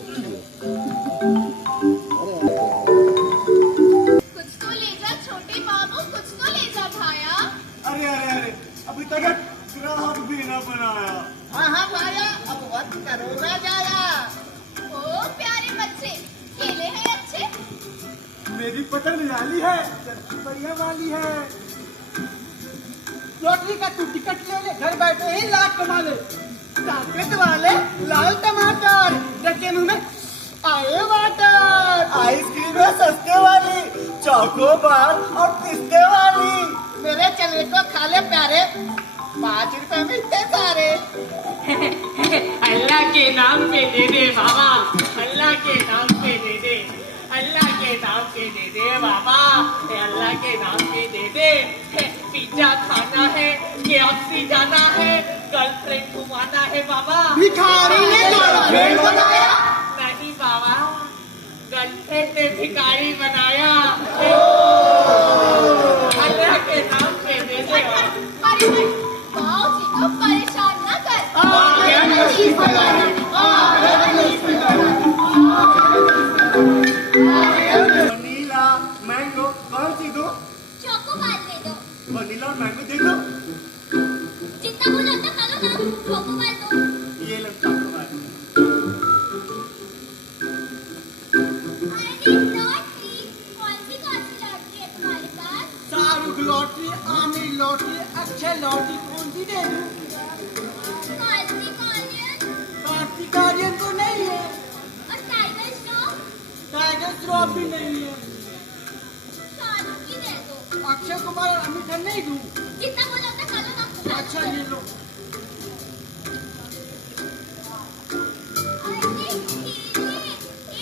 कुछ तो ले जा छोटे बाबू, कुछ तो ले जा भाया। अरे अरे अरे, अभी तक ग्राहक भी न बनाया। हाँ हाँ भाया, अब वक्त करो ना जाया। ओ प्यारे बच्चे, खेले हैं अच्छे। मेरी पतंग लाली है, चरखी बढ़िया वाली है। लॉटरी का तू टिकट ले ले, घर बैठे ही लाख कमा ले। ताकत वाले लाल टमाटर, रखे मुंह में आए वाटर। आइसक्रीम है सस्ते वाली, चौकोबार और पिस्ते वाली। मेरे चले को खा ले प्यारे, 5 रुपए में इतने सारे। अल्लाह के नाम पे दे दे बाबा, अल्लाह के नाम पे दे दे, अल्लाह के नाम पे दे दे बाबा, अल्लाह के नाम पे दे दे। पिज्जा खाना है, KFC जाना है, गर्लफ्रेंड घुमाना है बाबा। भिखारी ने गर्लफ्रेंड बनाया। नहीं बाबा, गर्लफ्रेंड ने भिखारी बनाया। अल्लाह के नाम पे दे दे। अरे बाबूजी को परेशान न कर। वनीला मैंगो कौन सी दो? चोकोबार दे दो। वनीला और मैंगो दे दो। जितना बोलो उतना खा लो ना, चोकोबार दो। ये लो चॉकोबार। अरे लॉटरी, कौन सी लॉटरी है तुम्हारे पास? Shahrukh lottery, Aamir lottery, Akshay lottery, कौन सी दे दूं? कार्तिक आर्यन तो नहीं है, और टाइगर श्रॉफ? टाइगर श्रॉफ भी नहीं है, शाहरुख की दे दो। अक्षय कुमार और आमिर खान नहीं दूं। जितना बोलो उतना खा लो ना। अच्छा ये लो।